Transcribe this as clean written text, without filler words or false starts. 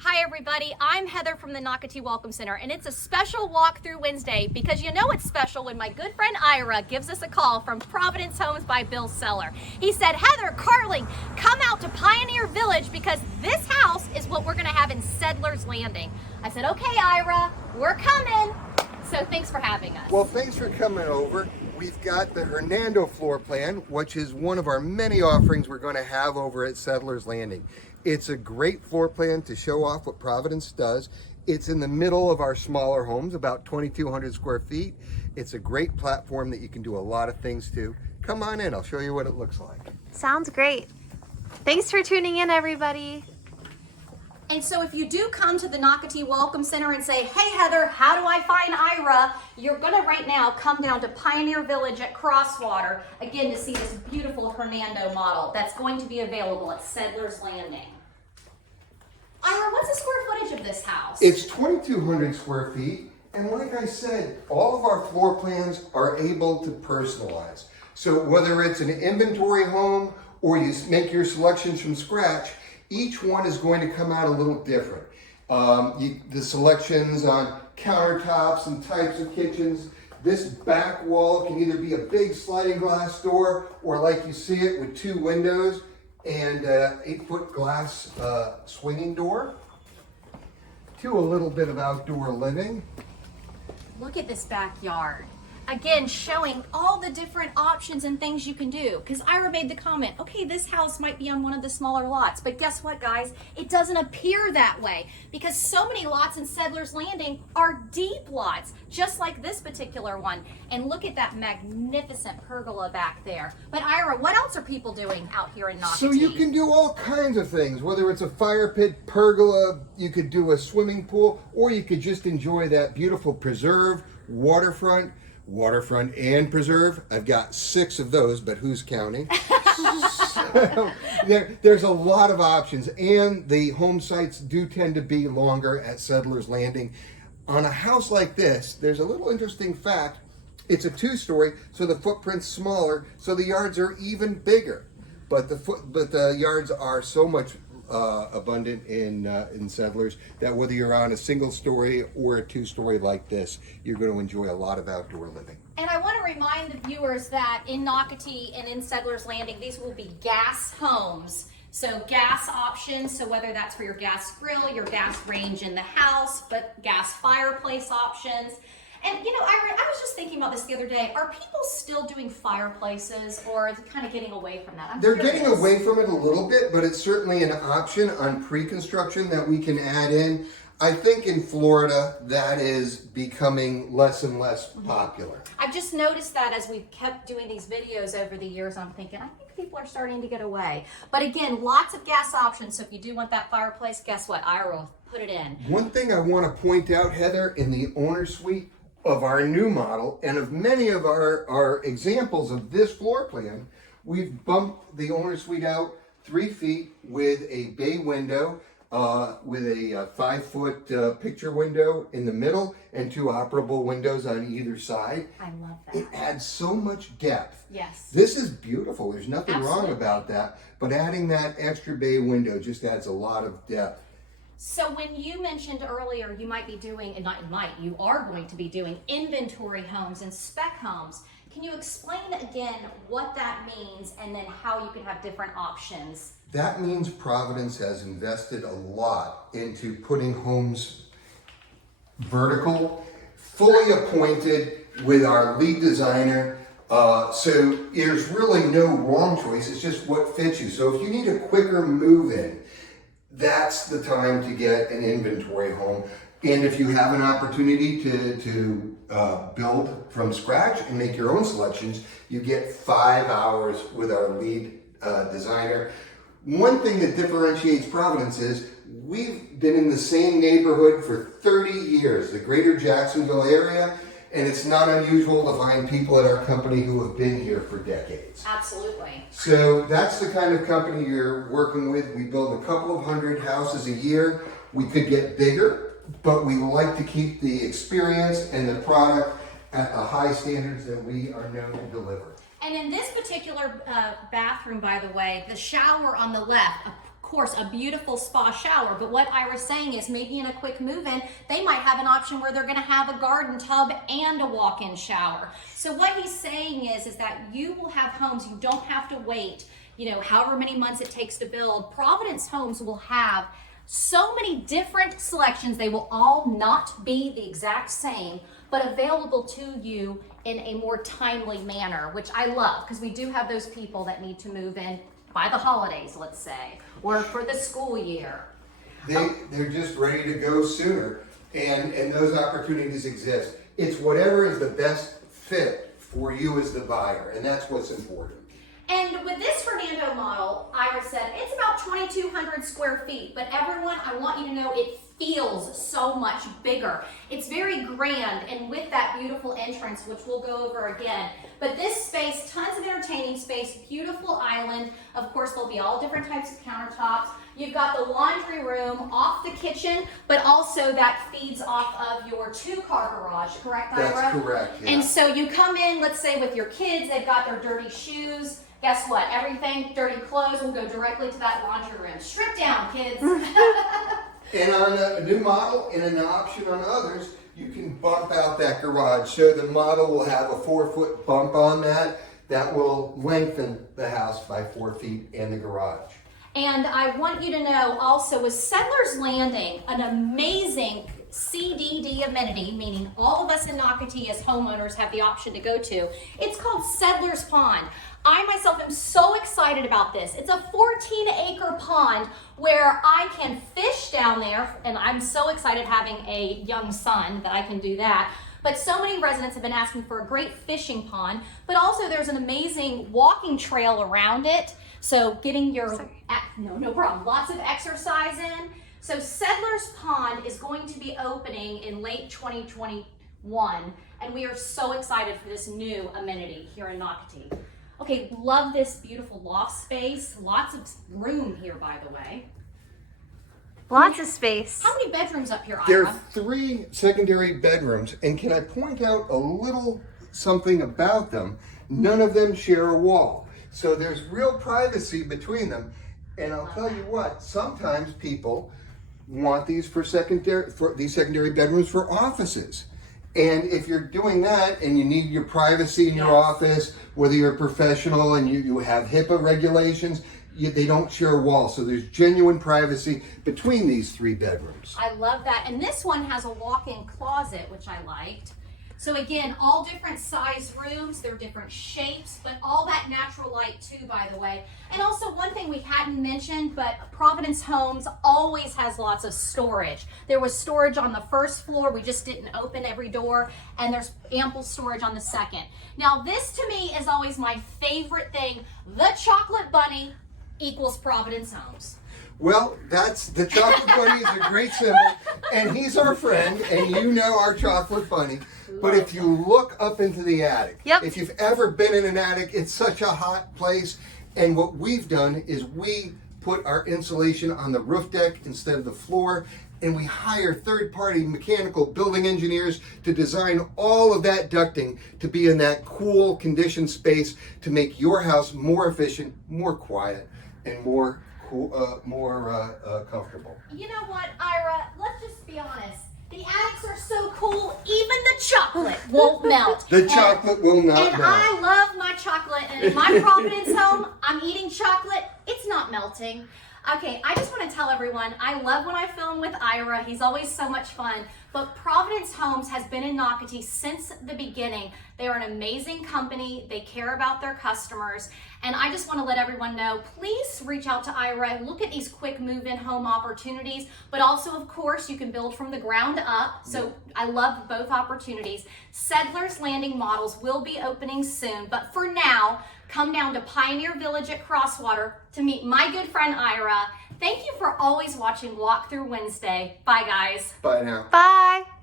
Hi everybody, I'm Heather from the Nocatee Welcome Center, and it's a special walkthrough Wednesday because you know it's special when my good friend Ira gives us a call from Providence Homes by Bill Sedler. He said, Heather, Carling, come out to Pioneer Village because this house is what we're going to have in Sedler's Landing. I said, okay Ira, we're coming. So thanks for having us. Well, thanks for coming over. We've got the Hernando floor plan, which is one of our many offerings we're going to have over at Sedler's Landing. It's a great floor plan to show off what Providence does. It's in the middle of our smaller homes, about 2,200 square feet. It's a great platform that you can do a lot of things to. Come on in, I'll show you what it looks like. Sounds great. Thanks for tuning in, everybody. And so if you do come to the Nocatee Welcome Center and say, hey Heather, how do I find Ira? You're gonna right now come down to Pioneer Village at Crosswater, again to see this beautiful Hernando model that's going to be available at Sedler's Landing. Ira, what's the square footage of this house? It's 2,200 square feet, and like I said, all of our floor plans are able to personalize. So whether it's an inventory home or you make your selections from scratch, each one is going to come out a little different. The selections on countertops and types of kitchens. This back wall can either be a big sliding glass door or like you see it with two windows and 8-foot glass swinging door to a little bit of outdoor living. Look at this backyard. Again, showing all the different options and things you can do. Because Ira made the comment, okay, this house might be on one of the smaller lots, but guess what, guys? It doesn't appear that way because so many lots in Sedler's Landing are deep lots, just like this particular one. And look at that magnificent pergola back there. But Ira, what else are people doing out here in Nocatee? So you can do all kinds of things, whether it's a fire pit, pergola, you could do a swimming pool, or you could just enjoy that beautiful preserve, waterfront and preserve. I've got 6 of those, but who's counting? So, there's a lot of options, and the home sites do tend to be longer at Sedler's Landing. On a house like this, there's a little interesting fact. It's a 2-story, so the footprint's smaller, so the yards are even bigger. But the yards are so much abundant in Sedler's that whether you're on a single story or a 2-story like this, you're going to enjoy a lot of outdoor living. And I want to remind the viewers that in Nocatee and in Sedler's Landing, these will be gas homes. So gas options, so whether that's for your gas grill, your gas range in the house, but gas fireplace options. And you know, I was just thinking about this the other day. Are people still doing fireplaces, or is it kind of getting away from that? They're getting away from it a little bit, but it's certainly an option on pre-construction that we can add in. I think in Florida, that is becoming less and less popular. I've just noticed that as we've kept doing these videos over the years, I'm thinking, I think people are starting to get away. But again, lots of gas options. So if you do want that fireplace, guess what? Ira will put it in. One thing I want to point out, Heather, in the owner suite of our new model and of many of our examples of this floor plan, we've bumped the owner suite out 3 feet with a bay window, with a 5-foot picture window in the middle and 2 operable windows on either side. I love that. It adds so much depth. Yes. This is beautiful. There's nothing Absolutely. wrong about that, but adding that extra bay window just adds a lot of depth. So when you mentioned earlier you might be doing, and not you might, you are going to be doing inventory homes and spec homes. Can you explain again what that means and then how you can have different options? That means Providence has invested a lot into putting homes vertical, fully appointed with our lead designer. So there's really no wrong choice. It's just what fits you. So if you need a quicker move in, that's the time to get an inventory home. And if you have an opportunity to build from scratch and make your own selections, you get 5 hours with our lead designer. One thing that differentiates Providence is we've been in the same neighborhood for 30 years, the greater Jacksonville area, and it's not unusual to find people at our company who have been here for decades. Absolutely. So that's the kind of company you're working with. We build a couple of 100 houses a year. We could get bigger, but we like to keep the experience and the product at the high standards that we are known to deliver. And in this particular bathroom, by the way, the shower on the left, course, a beautiful spa shower. But what Ira's saying is maybe in a quick move-in, they might have an option where they're going to have a garden tub and a walk-in shower. So what he's saying is that you will have homes, you don't have to wait, you know, however many months it takes to build. Providence Homes will have so many different selections. They will all not be the exact same, but available to you in a more timely manner, which I love, because we do have those people that need to move in by the holidays, let's say, or for the school year. They're just ready to go sooner, and those opportunities exist. It's whatever is the best fit for you as the buyer, and that's what's important. And with this Hernando model, Ira said, it's about 2,200 square feet, but everyone, I want you to know it feels so much bigger. It's very grand, and with that beautiful entrance, which we'll go over again. But this space, tons of entertaining space, beautiful island. Of course, there'll be all different types of countertops. You've got the laundry room off the kitchen, but also that feeds off of your two-car garage, correct, Ira? That's correct, yeah. And so you come in, let's say with your kids, they've got their dirty shoes. Guess what? Everything, dirty clothes will go directly to that laundry room. Strip down, kids. And on a new model and an option on others, you can bump out that garage. So the model will have a 4-foot bump on that. That will lengthen the house by 4 feet in the garage. And I want you to know also with Sedler's Landing, an amazing CDD amenity, meaning all of us in Nocatee as homeowners have the option to go to. It's called Sedler's Pond. I myself am so excited about this. It's a 14-acre pond where I can fish down there, and I'm so excited having a young son that I can do that. But so many residents have been asking for a great fishing pond, but also there's an amazing walking trail around it. So getting your, no problem, lots of exercise in. So Sedler's Pond is going to be opening in late 2021, and we are so excited for this new amenity here in Nocatee. Okay, love this beautiful loft space. Lots of room here, by the way. Lots of space. How many bedrooms up here, There Ira? are 3 secondary bedrooms, and can I point out a little something about them? None of them share a wall. So there's real privacy between them. And I'll tell you what, sometimes people want these these secondary bedrooms for offices. And if you're doing that and you need your privacy in your office, whether you're a professional and you have HIPAA regulations, they don't share a wall. So there's genuine privacy between these 3 bedrooms. I love that. And this one has a walk-in closet, which I liked. So again, all different size rooms, they're different shapes, but all that natural light too, by the way. And also one thing we hadn't mentioned, but Providence Homes always has lots of storage. There was storage on the first floor, we just didn't open every door, and there's ample storage on the second. Now this to me is always my favorite thing. The chocolate bunny equals Providence Homes. Well, the chocolate bunny is a great symbol, and he's our friend, and you know our chocolate bunny. But if you look up into the attic, if you've ever been in an attic, it's such a hot place. And what we've done is we put our insulation on the roof deck instead of the floor, and we hire third-party mechanical building engineers to design all of that ducting to be in that cool conditioned space to make your house more efficient, more quiet, and more comfortable. You know what, Ira? Let's just be honest. The attics are so cool, even the chocolate won't melt. The chocolate will not melt. And I love my chocolate, and in my Providence home, I'm eating chocolate. It's not melting. Okay, I just want to tell everyone, I love when I film with Ira. He's always so much fun. But Providence Homes has been in Nocatee since the beginning. They are an amazing company. They care about their customers. And I just want to let everyone know, please reach out to Ira. Look at these quick move-in home opportunities. But also, of course, you can build from the ground up. So I love both opportunities. Sedler's Landing models will be opening soon. But for now, come down to Pioneer Village at Crosswater to meet my good friend Ira. Thank you for always watching Walk Through Wednesday. Bye, guys. Bye now. Bye.